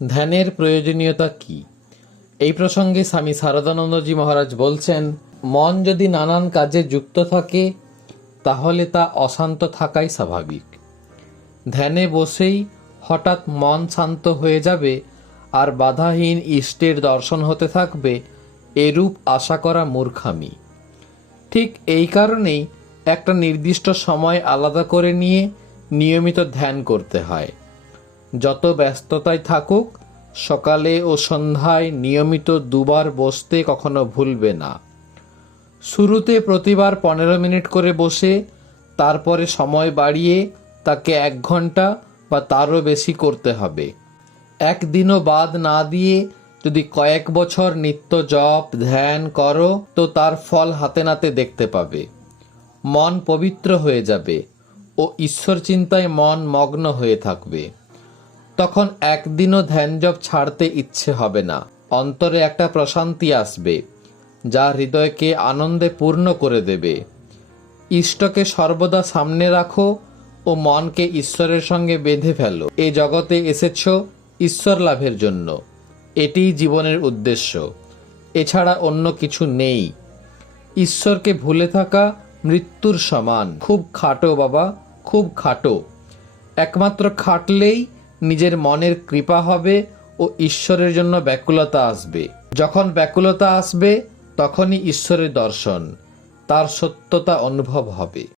ধ্যানের প্রয়োজনীয়তা কি? এই প্রসঙ্গে স্বামী শারদানন্দজি মহারাজ বলছেন, মন যদি নানান কাজে যুক্ত থাকে, তাহলে তা অশান্ত থাকাই স্বাভাবিক। ধ্যানে বসেই হঠাৎ মন শান্ত হয়ে যাবে, আর বাধাহীন ইষ্টের দর্শন হতে থাকবে, এরূপ আশা করা মূর্খামি। ঠিক এই কারণেই একটা নির্দিষ্ট সময় আলাদা করে নিয়ে নিয়মিত ধ্যান করতে হয়। যত ব্যস্ততায় থাকুক, সকালে ও সন্ধ্যায় নিয়মিত দুবার বসতে কখনো ভুলবে না। শুরুতে প্রতিবার পনেরো মিনিট করে বসে, তারপরে সময় বাড়িয়ে তাকে এক ঘণ্টা বা তারও বেশি করতে হবে। একদিনও বাদ না দিয়ে যদি কয়েক বছর নিত্য জপ, ধ্যান করো, তো তার ফল হাতে নাতে দেখতে পাবে। মন পবিত্র হয়ে যাবে ও ঈশ্বর চিন্তায় মন মগ্ন হয়ে থাকবে। তখন একদিনও ধ্যান জপ ছাড়তে ইচ্ছে হবে না। অন্তরে একটা প্রশান্তি আসবে, যা হৃদয়কে আনন্দে পূর্ণ করে দেবে। ইষ্টকে সর্বদা সামনে রাখো ও মনকে ঈশ্বরের সঙ্গে বেঁধে ফেলো। এ জগতে এসেছ ঈশ্বর লাভের জন্য। এটিই জীবনের উদ্দেশ্য। এছাড়া অন্য কিছু নেই। ঈশ্বরকে ভুলে থাকা মৃত্যুর সমান। খুব খাটো বাবা, খুব খাটো। একমাত্র খাটলেই নিজের মনের কৃপা হবে ও ঈশ্বরের জন্য ব্যাকুলতা আসবে। যখন ব্যাকুলতা আসবে, তখনই ঈশ্বরের দর্শন, তার সত্যতা অনুভব হবে।